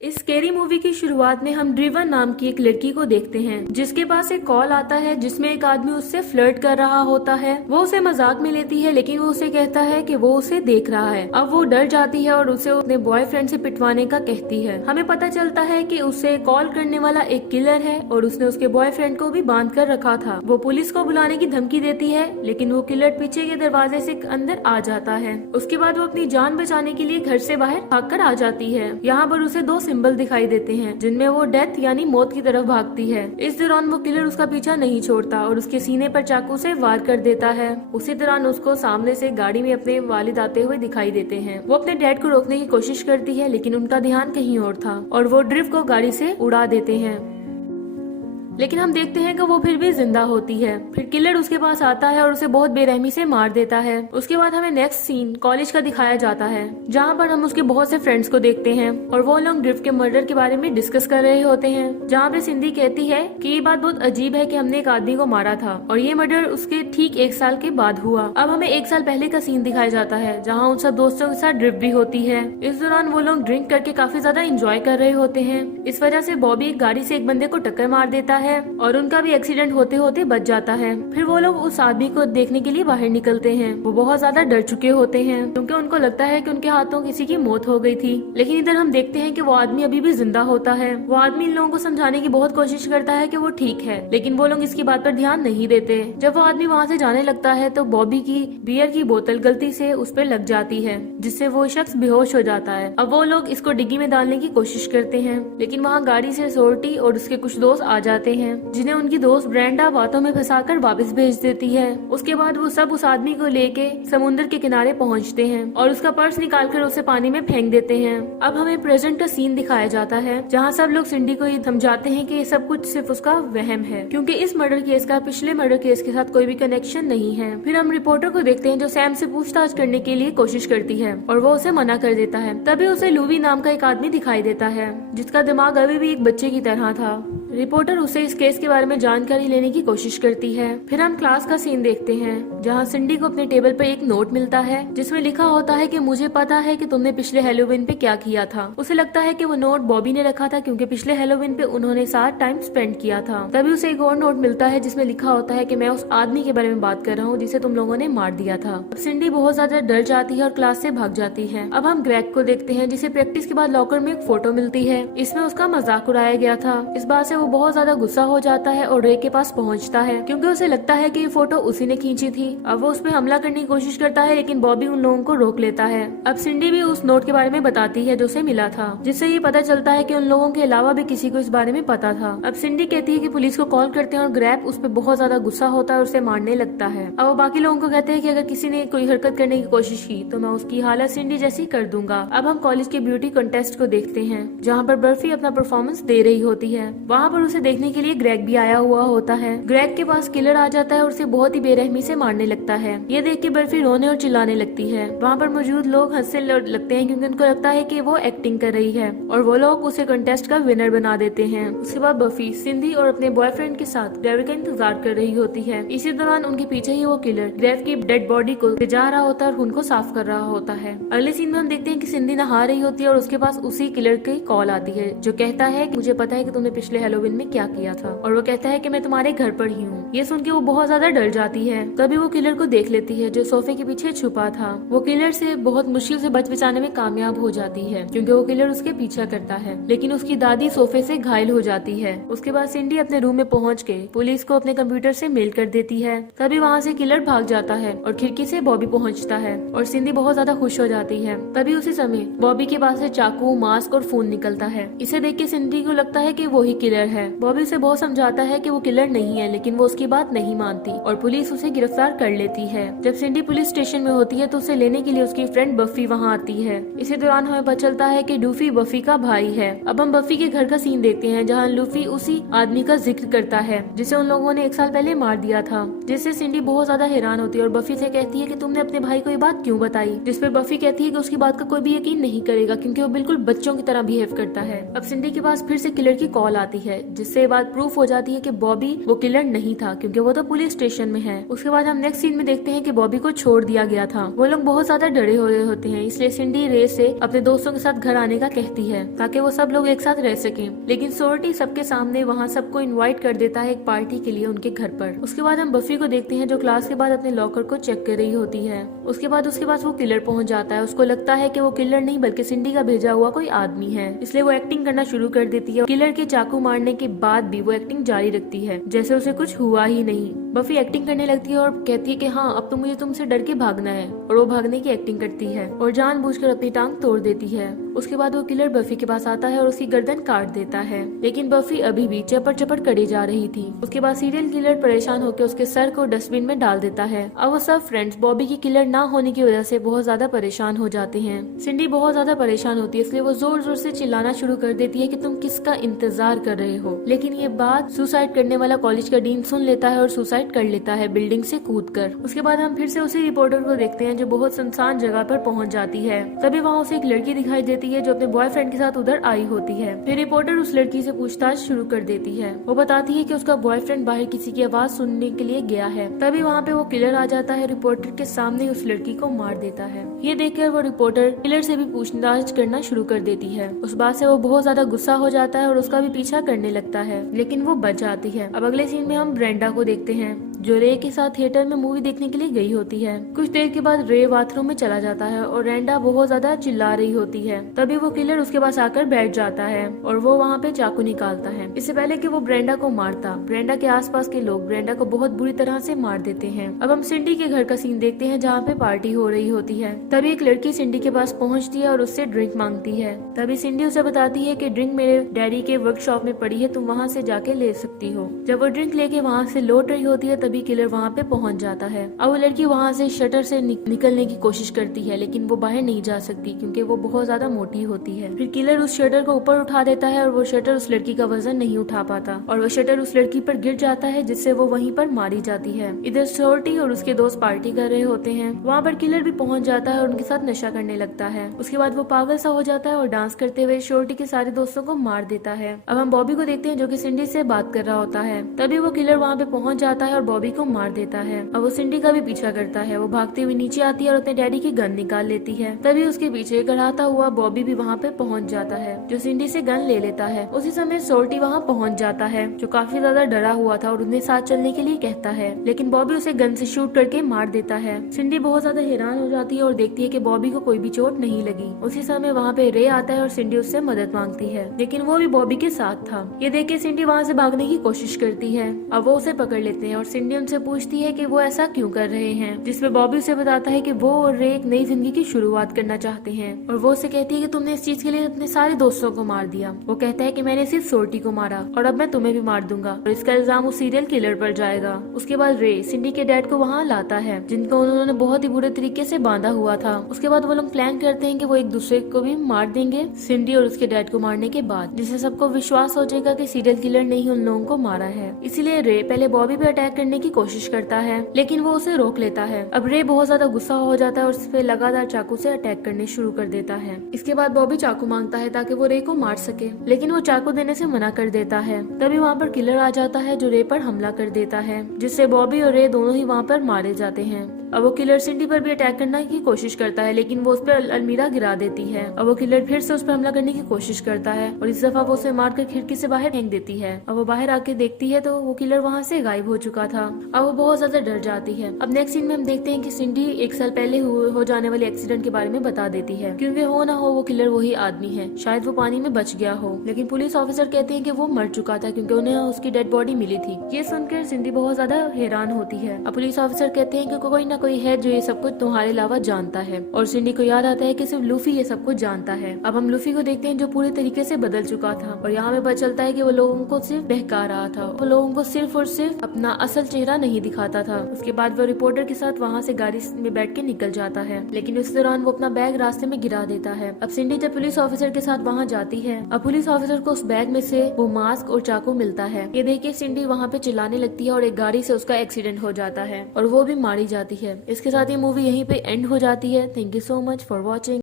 इस scary movie की शुरुआत में हम ड्रिवन नाम की एक लड़की को देखते हैं जिसके पास एक कॉल आता है जिसमें एक आदमी उससे फ्लर्ट कर रहा होता है। वो उसे मजाक में लेती है लेकिन वो उसे कहता है कि वो उसे देख रहा है। अब वो डर जाती है और उसे अपने बॉयफ्रेंड से पिटवाने का कहती है। हमें पता चलता है कि उसे कॉल करने वाला एक किलर है और उसने उसके बॉयफ्रेंड को भी बांध कर रखा था। वो पुलिस को बुलाने की धमकी देती है लेकिन वो किलर पीछे के दरवाजे से अंदर आ जाता है। उसके बाद वो अपनी जान बचाने के लिए घर से बाहर भागकर आ जाती है। यहाँ पर उसे दो सिंबल दिखाई देते हैं जिनमें वो डेथ यानी मौत की तरफ भागती है। इस दौरान वो किलर उसका पीछा नहीं छोड़ता और उसके सीने पर चाकू से वार कर देता है। उसी दौरान उसको सामने से गाड़ी में अपने वालिद आते हुए दिखाई देते हैं। वो अपने डैड को रोकने की कोशिश करती है लेकिन उनका ध्यान कहीं और था और वो ड्रिफ्ट को गाड़ी से उड़ा देते हैं। लेकिन हम देखते हैं कि वो फिर भी जिंदा होती है। फिर किलर उसके पास आता है और उसे बहुत बेरहमी से मार देता है। उसके बाद हमें नेक्स्ट सीन कॉलेज का दिखाया जाता है जहाँ पर हम उसके बहुत से फ्रेंड्स को देखते हैं और वो लोग ड्रिफ्ट के मर्डर के बारे में डिस्कस कर रहे होते हैं। जहाँ पे सिंधी कहती है कि ये बात बहुत अजीब है कि हमने एक आदमी को मारा था और ये मर्डर उसके ठीक 1 साल के बाद हुआ। अब हमें 1 साल पहले का सीन दिखाया जाता है जहाँ उन सब दोस्तों के साथ ड्रिफ्ट भी होती है। इस दौरान वो लोग ड्रिंक करके काफी ज्यादा एंजॉय कर रहे होते हैं। इस वजह से बॉबी एक गाड़ी से एक बंदे को टक्कर मार देता है और उनका भी एक्सीडेंट होते होते बच जाता है। फिर वो लोग उस आदमी को देखने के लिए बाहर निकलते हैं। वो बहुत ज्यादा डर चुके होते हैं क्योंकि उनको लगता है कि उनके हाथों किसी की मौत हो गई थी। लेकिन इधर हम देखते हैं कि वो आदमी अभी भी जिंदा होता है। वो आदमी इन लोगों को समझाने की बहुत कोशिश करता है कि वो ठीक है लेकिन वो लोग इसकी बात पर ध्यान नहीं देते। जब वो आदमी वहाँ से जाने लगता है तो बॉबी की बियर की बोतल गलती से उस पर लग जाती है जिससे वो शख्स बेहोश हो जाता है। अब वो लोग इसको डिग्गी में डालने की कोशिश करते हैं लेकिन वहाँ गाड़ी से सोर्टी और उसके कुछ दोस्त आ जाते हैं जिन्हें उनकी दोस्त ब्रेंडा बातों में फंसाकर वापस भेज देती है। उसके बाद वो सब उस आदमी को लेके समुद्र के किनारे पहुंचते हैं और उसका पर्स निकालकर उसे पानी में फेंक देते हैं। अब हमें प्रेजेंट का सीन दिखाया जाता है जहाँ सब लोग सिंडी को ये समझाते हैं कि ये सब कुछ सिर्फ उसका वहम है क्योंकि इस मर्डर केस का पिछले मर्डर केस के साथ कोई भी कनेक्शन नहीं है। फिर हम रिपोर्टर को देखते हैं जो सैम से पूछताछ करने के लिए कोशिश करती है और वो उसे मना कर देता है। तभी उसे लूवी नाम का एक आदमी दिखाई देता है जिसका दिमाग अभी भी एक बच्चे की तरह था। रिपोर्टर उसे इस केस के बारे में जानकारी लेने की कोशिश करती है। फिर हम क्लास का सीन देखते हैं जहाँ सिंडी को अपने टेबल पर एक नोट मिलता है जिसमें लिखा होता है कि मुझे पता है कि तुमने पिछले हेलोवीन पे क्या किया था। उसे लगता है कि वो नोट बॉबी ने रखा था क्योंकि पिछले हेलोवीन पे उन्होंने साथ टाइम स्पेंड किया था। तभी उसे एक और नोट मिलता है जिसमें लिखा होता है कि मैं उस आदमी के बारे में बात कर रहा हूँ जिसे तुम लोगों ने मार दिया था। अब सिंडी बहुत ज्यादा डर जाती है और क्लास से भाग जाती है। अब हम ग्रेग को देखते हैं जिसे प्रैक्टिस के बाद लॉकर में एक फोटो मिलती है। इसमें उसका मजाक उड़ाया गया था। इस बात से वो बहुत ज्यादा गुस्सा हो जाता है और रे के पास पहुंचता है क्योंकि उसे लगता है कि ये फोटो उसी ने खींची थी। अब वो उस पर हमला करने की कोशिश करता है लेकिन बॉबी उन लोगों को रोक लेता है। अब सिंडी भी उस नोट के बारे में बताती है जो उसे मिला था जिससे ये पता चलता है कि उन लोगों के अलावा भी किसी को इस बारे में पता था। अब सिंडी कहती है कि पुलिस को कॉल करते हैं और ग्रैब उस पर बहुत ज्यादा गुस्सा होता है और उसे मारने लगता है। अब वो बाकी लोगों को कहते हैं कि अगर किसी ने कोई हरकत करने की कोशिश की तो मैं उसकी हालत सिंडी जैसी कर दूंगा। अब हम कॉलेज के ब्यूटी कंटेस्ट को देखते हैं जहाँ पर बर्फी अपना परफॉर्मेंस दे रही होती है। वहाँ पर उसे देखने के लिए ग्रेग भी आया हुआ होता है। ग्रेग के पास किलर आ जाता है और उसे बहुत ही बेरहमी से मारने लगता है। ये देख के बर्फी रोने और चिल्लाने लगती है। वहाँ पर मौजूद लोग हंसने लगते हैं क्योंकि उनको लगता है कि वो एक्टिंग कर रही है और वो लोग उसे कंटेस्ट का विनर बना देते हैं। उसके बाद बर्फी सिंधी और अपने बॉयफ्रेंड के साथ ग्रेग का इंतजार कर रही होती है। इसी दौरान उनके पीछे ही वो किलर ग्रेग की डेड बॉडी को जा रहा होता है और उनको साफ कर रहा होता है। अगले सीन में हम देखते हैं कि सिंधी नहा रही होती है और उसके पास उसी किलर की कॉल आती है जो कहता है कि मुझे पता है कि तुमने पिछले हेलोवीन में क्या किया था और वो कहता है कि मैं तुम्हारे घर पर ही हूँ। ये सुन के वो बहुत ज्यादा डर जाती है। तभी वो किलर को देख लेती है जो सोफे के पीछे छुपा था। वो किलर से बहुत मुश्किल से बच बचाने में कामयाब हो जाती है क्योंकि वो किलर उसके पीछा करता है लेकिन उसकी दादी सोफे से घायल हो जाती है। उसके बाद सिंडी अपने रूम में पहुंच के पुलिस को अपने कंप्यूटर से मेल कर देती है। तभी वहाँ से किलर भाग जाता है और खिड़की से बॉबी पहुँचता है और सिंडी बहुत ज्यादा खुश हो जाती है। तभी उसी समय बॉबी के पास से चाकू, मास्क और फोन निकलता है। इसे देख के सिंडी को लगता है कि वो ही किलर है। बॉबी उसे बहुत समझाता है कि वो किलर नहीं है लेकिन वो उसकी बात नहीं मानती और पुलिस उसे गिरफ्तार कर लेती है। जब सिंडी पुलिस स्टेशन में होती है तो उसे लेने के लिए उसकी फ्रेंड बफी वहाँ आती है। इसी दौरान हमें पता चलता है कि लूफी बफी का भाई है। अब हम बफी के घर का सीन देखते हैं जहाँ लूफी उसी आदमी का जिक्र करता है जिसे उन लोगों ने 1 साल पहले मार दिया था, जिससे सिंडी बहुत ज्यादा हैरान होती है और बफी से कहती है कि तुमने अपने भाई को ये बात क्यों बताई। जिस पर बफी कहती है कि उसकी बात का कोई भी यकीन नहीं करेगा क्योंकि वो बिल्कुल बच्चों की तरह बिहेव करता है। अब सिंडी के पास फिर से किलर की कॉल आती है जिससे बात प्रूफ हो जाती है कि बॉबी वो किलर नहीं था, क्योंकि वो तो पुलिस स्टेशन में है। उसके बाद हम नेक्स्ट सीन में देखते हैं कि बॉबी को छोड़ दिया गया था। वो लोग बहुत ज्यादा डरे हुए होते हैं, इसलिए सिंडी रे से अपने दोस्तों के साथ घर आने का कहती है ताकि वो सब लोग एक साथ रह सके। लेकिन सोर्टी सबके सामने वहाँ सबको इनवाइट कर देता है एक पार्टी के लिए उनके घर पर। उसके बाद हम बफी को देखते हैं जो क्लास के बाद अपने लॉकर को चेक कर रही होती है। उसके बाद उसके पास वो किलर पहुंच जाता है। उसको लगता है कि वो किलर नहीं बल्कि सिंडी का भेजा हुआ कोई आदमी है, इसलिए वो एक्टिंग करना शुरू कर देती है। किलर के चाकू मारने के बाद भी वो एक्टिंग जारी रखती है जैसे उसे कुछ हुआ ही नहीं। बफी एक्टिंग करने लगती है और कहती है कि हाँ अब तो मुझे तुमसे डर के भागना है, और वो भागने की एक्टिंग करती है और जानबूझकर अपनी टांग तोड़ देती है। उसके बाद वो किलर बफी के पास आता है और उसकी गर्दन काट देता है, लेकिन बफी अभी भी चपड़ चपड़ करी जा रही थी। उसके बाद सीरियल किलर परेशान होकर उसके सर को डस्टबिन में डाल देता है। अब वो सब फ्रेंड्स बॉबी की किलर ना होने की वजह से बहुत ज्यादा परेशान हो जाते हैं। सिंडी बहुत ज्यादा परेशान होती है, इसलिए वो जोर जोर से चिल्लाना शुरू कर देती है कि तुम किसका इंतजार कर रहे हो। लेकिन ये बात सुसाइड करने वाला कॉलेज का डीन सुन लेता है और सुसाइड कर लेता है बिल्डिंग से कूदकर। उसके बाद हम फिर से उसी रिपोर्टर को देखते हैं जो बहुत सुनसान जगह पर पहुंच जाती है। तभी वहाँ उसे एक लड़की दिखाई देती है जो अपने बॉयफ्रेंड के साथ उधर आई होती है। फिर रिपोर्टर उस लड़की से पूछताछ शुरू कर देती है। वो बताती है कि उसका बॉयफ्रेंड बाहर किसी की आवाज सुनने के लिए गया है। तभी वहाँ पे वो किलर आ जाता है, रिपोर्टर के सामने उस लड़की को मार देता है। ये देखकर वो रिपोर्टर किलर से भी पूछताछ करना शुरू कर देती है। उस बात से वो बहुत ज्यादा गुस्सा हो जाता है और उसका भी पीछा करने लगता है, लेकिन वो बच जाती है। अब अगले सीन में हम ब्रेंडा को देखते हैं जो रे के साथ थिएटर में मूवी देखने के लिए गई होती है। कुछ देर के बाद रे बाथरूम में चला जाता है और ब्रेंडा बहुत ज्यादा चिल्ला रही होती है। तभी वो किलर उसके पास आकर बैठ जाता है और वो वहाँ पे चाकू निकालता है। इससे पहले कि वो ब्रेंडा को मारता, ब्रेंडा के आसपास के लोग ब्रेंडा को बहुत बुरी तरह से मार देते हैं। अब हम सिंडी के घर का सीन देखते हैं जहाँ पे पार्टी हो रही होती है। तभी एक लड़की सिंडी के पास पहुँचती है और उससे ड्रिंक मांगती है। तभी सिंडी उसे बताती है कि ड्रिंक मेरे डैडी के वर्कशॉप में पड़ी है, तुम वहाँ से जाके ले सकती हो। जब वो ड्रिंक लेके वहाँ से लौट रही होती है तभी किलर वहाँ पे पहुँच जाता है। अब वो लड़की वहाँ से शटर से निकलने की कोशिश करती है, लेकिन वो बाहर नहीं जा सकती क्योंकि वो बहुत ज्यादा मोटी होती है। फिर किलर उस शटर को ऊपर उठा देता है और वो शटर उस लड़की का वजन नहीं उठा पाता और वो शटर उस लड़की पर गिर जाता है, जिससे वो वहीं पर मारी जाती है। इधर सोर्टी और उसके दोस्त पार्टी कर रहे होते हैं। वहाँ पर किलर भी पहुँच जाता है और उनके साथ नशा करने लगता है। उसके बाद वो पागल सा हो जाता है और डांस करते हुए शोर्टी के सारे दोस्तों को मार देता है। अब हम बॉबी को देखते हैं जो कि सिंडी से बात कर रहा होता है। तभी वो किलर वहाँ पे पहुँच जाता है और बॉबी को मार देता है। अब वो सिंडी का भी पीछा करता है। वो भागते हुए नीचे आती है और अपने डैडी की गन निकाल लेती है। तभी उसके पीछे कराता हुआ बॉबी भी वहाँ पे पहुँच जाता है जो सिंडी से गन ले लेता है। उसी समय सोर्टी वहाँ पहुँच जाता है जो काफी ज्यादा डरा हुआ था और उन्हें साथ चलने के लिए कहता है, लेकिन बॉबी उसे गन से शूट करके मार देता है। सिंडी बहुत ज्यादा हैरान हो जाती है और देखती है कि बॉबी को कोई भी चोट नहीं लगी। उसी समय वहाँ पे रे आता है और सिंडी उससे मदद मांगती है, लेकिन वो भी बॉबी के साथ था। ये देख के सिंडी वहाँ से भागने की कोशिश करती है। अब वो उसे पकड़ लेते हैं और सिंडी उनसे पूछती है कि वो ऐसा क्यों कर रहे हैं, जिसमें बॉबी उसे बताता है कि वो और रे एक नई जिंदगी की शुरुआत करना चाहते हैं। और वो उसे कहती है कि तुमने इस चीज के लिए अपने सारे दोस्तों को मार दिया। वो कहता है कि मैंने सिर्फ सोर्टी को मारा और अब मैं तुम्हें भी मार दूंगा और इसका इल्जाम उस सीरियल किलर पर जाएगा। उसके बाद रे सिंडी के डैड को वहाँ लाता है जिनको उन्होंने बहुत ही बुरे तरीके से बांधा हुआ था। उसके बाद वो लोग प्लान करते हैं कि वो एक दूसरे को भी मार देंगे सिंडी और उसके डैड को मारने के बाद, जिससे सबको विश्वास हो जाएगा कि सीरियल किलर ने ही उन लोगों को मारा है। इसीलिए रे पहले बॉबी पे अटैक करने की कोशिश करता है, लेकिन वो उसे रोक लेता है। अब रे बहुत ज्यादा गुस्सा हो जाता है और उस पे लगातार चाकू से अटैक करने शुरू कर देता है। इसके बाद बॉबी चाकू मांगता है ताकि वो रे को मार सके, लेकिन वो चाकू देने से मना कर देता है। तभी वहाँ पर किलर आ जाता है जो रे पर हमला कर देता है, जिससे बॉबी और रे दोनों ही वहाँ पर मारे जाते हैं। अब वो किलर सिंडी पर भी अटैक करने की कोशिश करता है, लेकिन वो उस पर अलमीरा गिरा देती है। अब वो किलर फिर से उस पर हमला करने की कोशिश करता है और इस दफा वो उसे मारकर खिड़की से बाहर फेंक देती है। अब वो बाहर आके देखती है तो वो किलर वहाँ से गायब हो चुका था। अब वो बहुत ज्यादा डर जाती है। अब नेक्स्ट सीन में हम देखते हैं कि सिंडी 1 साल पहले हो जाने वाले एक्सीडेंट के बारे में बता देती है, क्योंकि हो ना हो वो किलर वही आदमी है। शायद वो पानी में बच गया हो, लेकिन पुलिस ऑफिसर कहते हैं कि वो मर चुका था क्योंकि उन्हें उसकी डेड बॉडी मिली थी। ये सुनकर सिंडी बहुत ज्यादा हैरान होती है। अब पुलिस ऑफिसर कहते हैं कि कोई ना कोई है जो ये सब कुछ तुम्हारे अलावा जानता है, और सिंडी को याद आता है कि सिर्फ लूफी ये सब कुछ जानता है। अब हम लूफी को देखते हैं जो पूरे तरीके से बदल चुका था और यहाँ पे पता चलता है कि वो लोगों को सिर्फ बहका रहा था। वो लोगों को सिर्फ और सिर्फ अपना असल चेहरा नहीं दिखाता था। उसके बाद वो रिपोर्टर के साथ वहाँ से गाड़ी में बैठ के निकल जाता है, लेकिन उस दौरान वो अपना बैग रास्ते में गिरा देता है। अब सिंडी जब पुलिस ऑफिसर के साथ वहाँ जाती है, अब पुलिस ऑफिसर को उस बैग में से वो मास्क और चाकू मिलता है। ये देख के सिंडी वहाँ पे चिल्लाने लगती है और एक गाड़ी से उसका एक्सीडेंट हो जाता है और वो भी मारी जाती है। इसके साथ ये मूवी यहीं पे एंड हो जाती है। Thank you so much for watching.